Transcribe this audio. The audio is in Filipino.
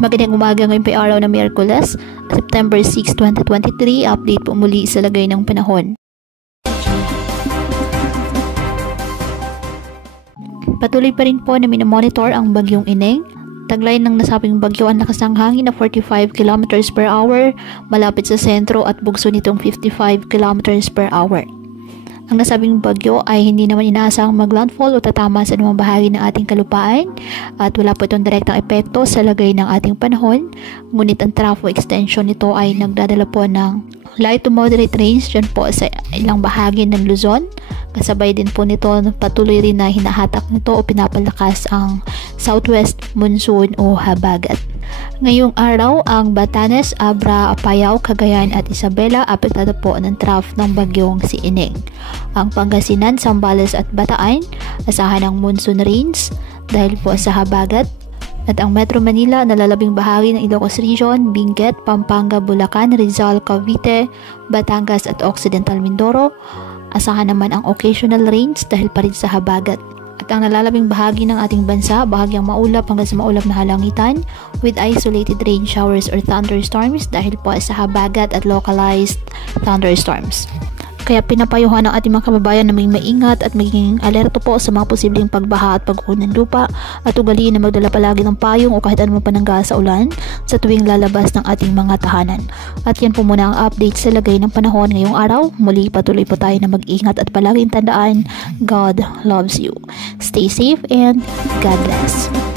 Magandang umaga, ngayon po araw na Miyerkules, September 6, 2023. Update po muli sa lagay ng panahon. Patuloy pa rin po na minomonitor ang bagyong Ineng. Taglay ng nasabing bagyo ang lakas ng hangin na 45 km per hour malapit sa sentro at bugso nitong 55 km per hour. Ang nasabing bagyo ay hindi naman inaasahang maglandfall o tatama sa anumang bahagi ng ating kalupaan at wala po itong direktang epekto sa lagay ng ating panahon. Ngunit ang trough extension nito ay nagdadala po ng light to moderate rains dyan po sa ilang bahagi ng Luzon. Kasabay din po nito patuloy rin na hinahatak nito o pinapalakas ang southwest monsoon o habagat. Ngayong araw, ang Batanes, Abra, Apayao, Cagayan at Isabela apektado po ng trough ng bagyong si Ineng. Ang Pangasinan, Zambales at Bataan asahan ng monsoon rains dahil po sa habagat. At ang Metro Manila, nalalabing bahagi ng Ilocos Region, Benguet, Pampanga, Bulacan, Rizal, Cavite, Batangas at Occidental Mindoro asahan naman ang occasional rains dahil pa rin sa habagat. At ang nalalabing bahagi ng ating bansa, bahagyang maulap hanggang sa maulap na halangitan with isolated rain showers or thunderstorms dahil po sa habagat at localized thunderstorms. Kaya pinapayuhan ng ating mga kababayan na maging maingat at maging alerto po sa mga posibleng pagbaha at pagguho ng lupa at ugaliin na magdala palagi ng payong o kahit anumang panangga sa ulan sa tuwing lalabas ng ating mga tahanan. At yan po muna ang update sa lagay ng panahon ngayong araw. Muli patuloy po tayo na mag-ingat at palaging tandaan, God loves you. Stay safe and God bless.